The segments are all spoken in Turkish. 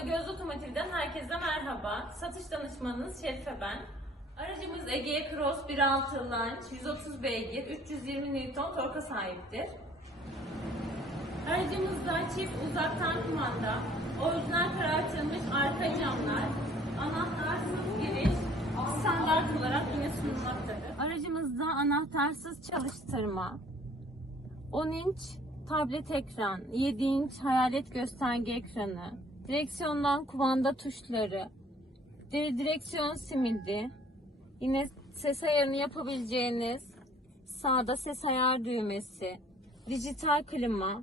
konu Göz Otomotiv'den herkese merhaba. Satış danışmanınız Şerife ben. Aracımız Ege Cross 1.6 Launch 130 beygir 320 Nm torka sahiptir. Aracımızda çift uzaktan kumanda, orijinal karartılmış arka camlar, anahtarsız giriş standart olarak yine sunulmaktadır. Aracımızda anahtarsız çalıştırma, 10 inç tablet ekran, 7 inç hayalet gösterge ekranı, direksiyondan kumanda tuşları, dir- direksiyon simidi, yine ses ayarını yapabileceğiniz sağda ses ayar düğmesi, dijital klima,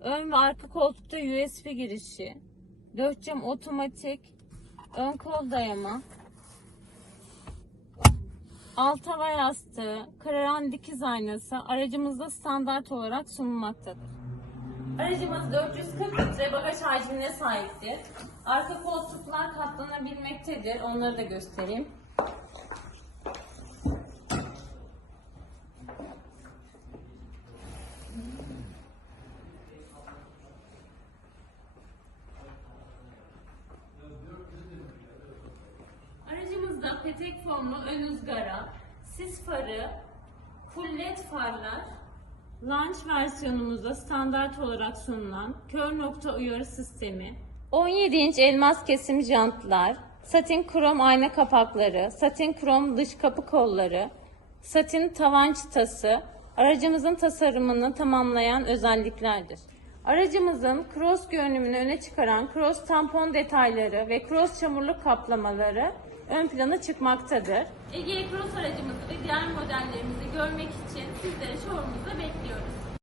ön ve arka koltukta USB girişi, 4 cam otomatik, ön kol dayama, Alt hava yastığı, kararan dikiz aynası aracımızda standart olarak sunulmaktadır. Aracımız 440 litre bagaj hacmine sahiptir. Arka koltuklar katlanabilmektedir. Onları da göstereyim. Aracımızda petek formlu ön ızgara, sis farı, full led farlar, launch versiyonumuzda standart olarak sunulan kör nokta uyarı sistemi, 17 inç elmas kesim jantlar, satin krom ayna kapakları, satin krom dış kapı kolları, satin tavan çıtası, aracımızın tasarımını tamamlayan özelliklerdir. Aracımızın cross görünümünü öne çıkaran cross tampon detayları ve cross çamurluk kaplamaları ön plana çıkmaktadır. Ege Cross aracımızı ve diğer modellerimizi görmek için sizleri showroom'umuzda bekliyoruz.